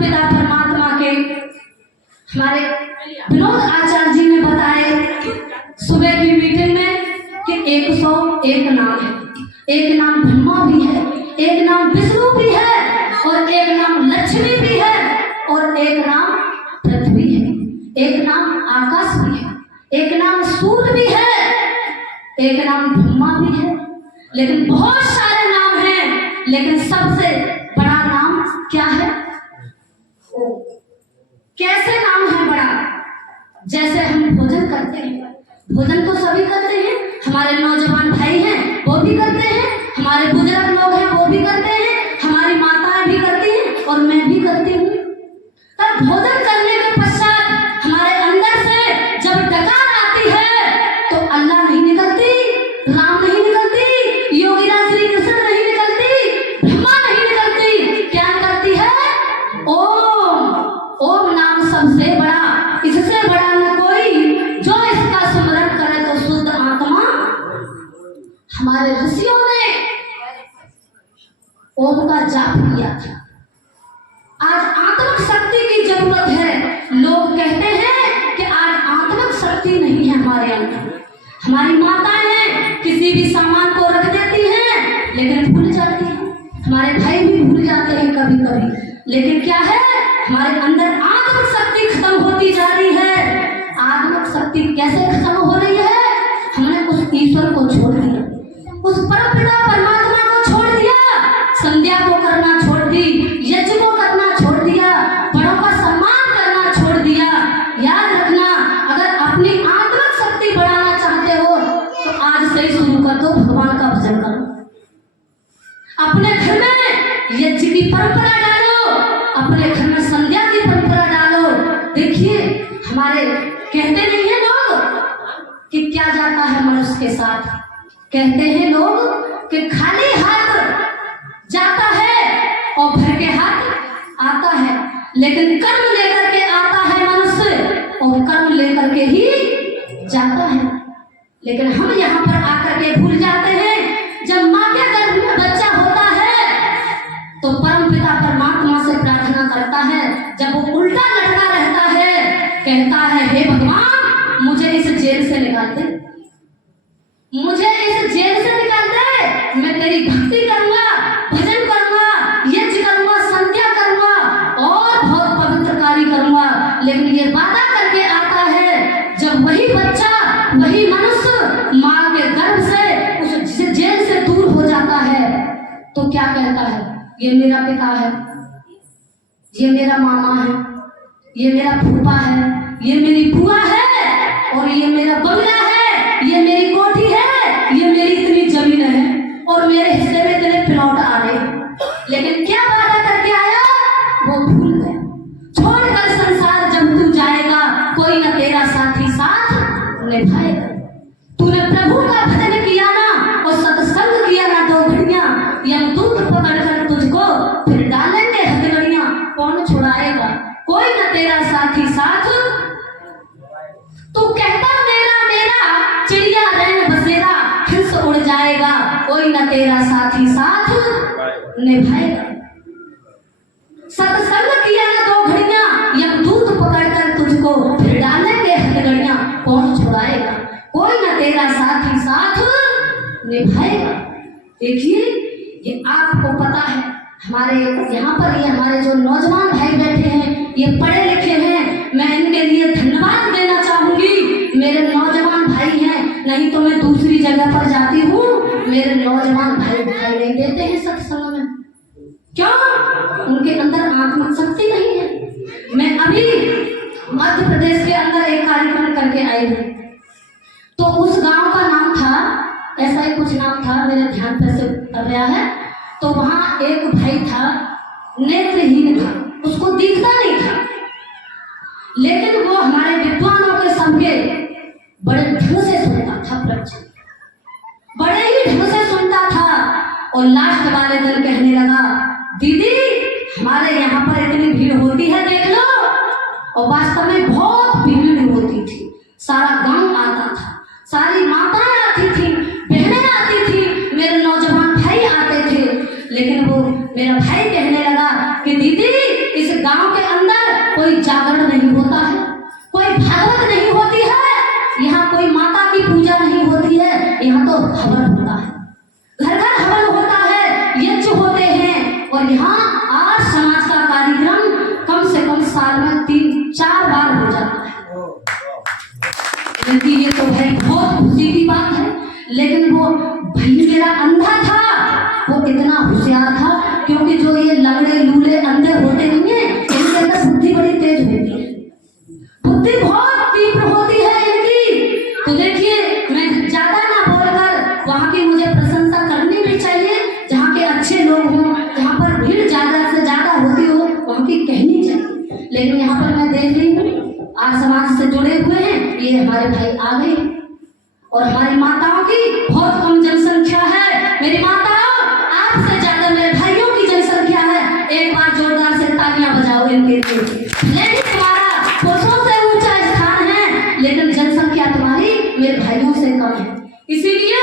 परमपिता परमात्मा के हमारे विनोद आचार्य जी ने बताए सुबह की मीटिंग में कि 101 नाम है। एक नाम ब्रह्मा भी है, एक नाम विष्णु भी है, और एक नाम लक्ष्मी भी है, और एक नाम पृथ्वी है, एक नाम आकाश भी है, एक नाम सूर्य भी है, एक नाम ब्रह्मा भी है। लेकिन बहुत सारे नाम हैं, लेकिन सबसे बड़ा नाम क्या है? कैसे नाम है बड़ा? जैसे हम भोजन करते हैं, भोजन तो सभी करते हैं, हमारे नौजवान भाई हैं वो भी करते हैं, हमारे बुजुर्ग लोग हैं वो भी करते हैं, हमारी माताएं भी करती हैं और मैं भी करती हूँ। तब भोजन करने के पश्चात हमारे अंदर से जब डकार आती है तो अल्लाह नहीं निकलती, राम नहीं निकलती, योगीराज श्री कृष्ण नहीं निकलती, ब्रह्मा नहीं निकलती, क्या निकलती है? ओम। ओम नाम सबसे बड़ा, इससे बड़ा न कोई, जो इसका स्मरण करे तो शुद्ध आत्मा। हमारे ऋषियों ने ओम का जाप किया था। आज आत्मिक शक्ति की जरूरत है। लोग कहते हैं कि आज आत्मिक शक्ति नहीं है हमारे अंदर। हमारी माताएं हैं, किसी भी सामान को रख देती हैं लेकिन भूल जाती हैं, हमारे भाई भी भूल जाते हैं कभी कभी। लेकिन क्या है, हमारे अंदर आत्मिक शक्ति खत्म होती जा रही है। आत्मिक शक्ति कैसे खत्म हो रही है? हमने उस ईश्वर को छोड़ दिया, उस परमपिता परमात्मा को छोड़ दिया, संध्या को करना छोड़ दी, यज्ञ को करना छोड़ दिया, बड़ों का सम्मान करना छोड़ दिया। याद रखना, अगर अपनी आत्मिक शक्ति बढ़ाना चाहते हो तो आज से ही शुरू कर दो, भगवान का भजन करो। अपने घर में यज्ञ की परंपरा डालो, अपने घर में संध्या की परंपरा डालो। देखिए, हमारे कहते नहीं है लोग कि क्या जाता है मनुष्य के साथ, कहते हैं लोग कि खाली हाथ जाता है और भर के हाथ आता है, लेकिन कर्म लेकर के आता है मनुष्य और कर्म लेकर के ही जाता है। लेकिन हम यहाँ पर आकर के भूल जाते हैं, जब माँ के गर्भ में बच्चा होता है तो परमपिता परमात्मा से प्रार्थना करता है। जब वो उल्टा लटका रहता है, कहता है, हे भगवान मुझे इस जेल से निकाल दे, मुझे इस जेल से निकाल दे, मैं तेरी भक्ति करूंगा, भजन करूंगा, यज्ञ करूंगा, संध्या करूंगा और बहुत पवित्र कार्य करूंगा। लेकिन ये वादा करके आता है, जब वही बच्चा, वही मनुष्य माँ के गर्भ से उस जेल से दूर हो जाता है तो क्या कहता है? ये मेरा पिता है, ये मेरा मामा है, ये मेरा फूफा है, ये मेरी बुआ है, और ये मेरा बंगला है, ये मेरी कोठी है, ये मेरी इतनी जमीन है, और मेरे हिस्से में इतने प्लॉट आ रहे। लेकिन क्या वादा करके आया? वो भूल गए। छोड़कर संसार जब तू जाएगा, कोई न तेरा साथी साथ निभाएगा। तूने प्रभु का भजन किया ना और सत्संग किया ना 2 घड़ियां, यमदूत पकड़कर तुझको फिर डालेंगे हथकड़ियां, कौन छुड़ाएगा? कोई न तेरा साथी साथ। तू कहता मेरा मेरा, चिड़िया रैन बसेरा, हंस उड़ जाएगा, कोई न तेरा साथी साथ निभाएगा। सत्संग किया ना 2 घड़ियां, यमदूत पकड़कर तुझको फिर डालेंगे हथकड़ियां, कौन छुड़ाएगा? कोई न तेरा साथी साथ निभाएगा। देखिए, ये आपको पता है, हमारे यहाँ पर ये हमारे जो नौजवान भाई बैठे हैं, ये पढ़े लिखे हैं, मैं इनके लिए धन्यवाद देना चाहूंगी। मेरे नौजवान भाई हैं, नहीं तो मैं दूसरी जगह पर जाती हूँ, मेरे नौजवान भाई दिखाई नहीं देते हैं सत्संग में। क्यों? उनके अंदर आत्मिक शक्ति नहीं है। मैं अभी मध्य प्रदेश के अंदर एक कार्यक्रम करके आई हूँ, तो उस गांव का नाम था, ऐसा ही कुछ नाम था, मेरे ध्यान पर से कर रहा है। तो वहां एक भाई था, नेत्रहीन था, उसको दिखता नहीं था, लेकिन वो हमारे विद्वानों के संगे बड़े ढंग से सुनता था प्रवचन, बड़े ही ढंग से सुनता था। और लास्ट वाले दिन कहने लगा, दीदी हमारे यहाँ पर इतनी भीड़ होती है देख लो। और वास्तव में बहुत भीड़ होती थी, सारा गांव आता था, सारी माताएं आती थी, बहनें आती थी, मेरे नौजवान भाई आते थे। लेकिन वो मेरा भाई कहने लगा कि दीदी इस गांव के क्योंकि ये तो भाई बहुत खुशी की बात है। लेकिन वो भाई मेरा अंधा था, वो इतना होशियार था, क्योंकि जो ये लंगड़े लूले अंधे होते नहीं है, इनके अंदर बुद्धि बड़ी तेज होती है, बुद्धि बहुत तीव्र होती है इनकी। तो देखिए, मैं ज्यादा ना बोलकर वहाँ की मुझे प्रशंसा करनी भी चाहिए, जहाँ के अच्छे लोग हों, जहाँ पर भीड़ ज्यादा से ज्यादा होती हो, वहाँ की कहनी चाहिए। लेकिन यहाँ पर मैं देख रही हूँ आज समाज से जुड़े हुए हैं, ये हमारे भाई आ गए, और हमारी माताओं की बहुत कम जनसंख्या है। मेरी माताओं, आपसे ज्यादा मेरे भाइयों की जनसंख्या है। एक बार जोरदार से तालियां बजाओ इनके लिए। लेकिन तुम्हारा पुरुषों से ऊंचा स्थान है, लेकिन जनसंख्या तुम्हारी मेरे भाइयों से कम है। इसीलिए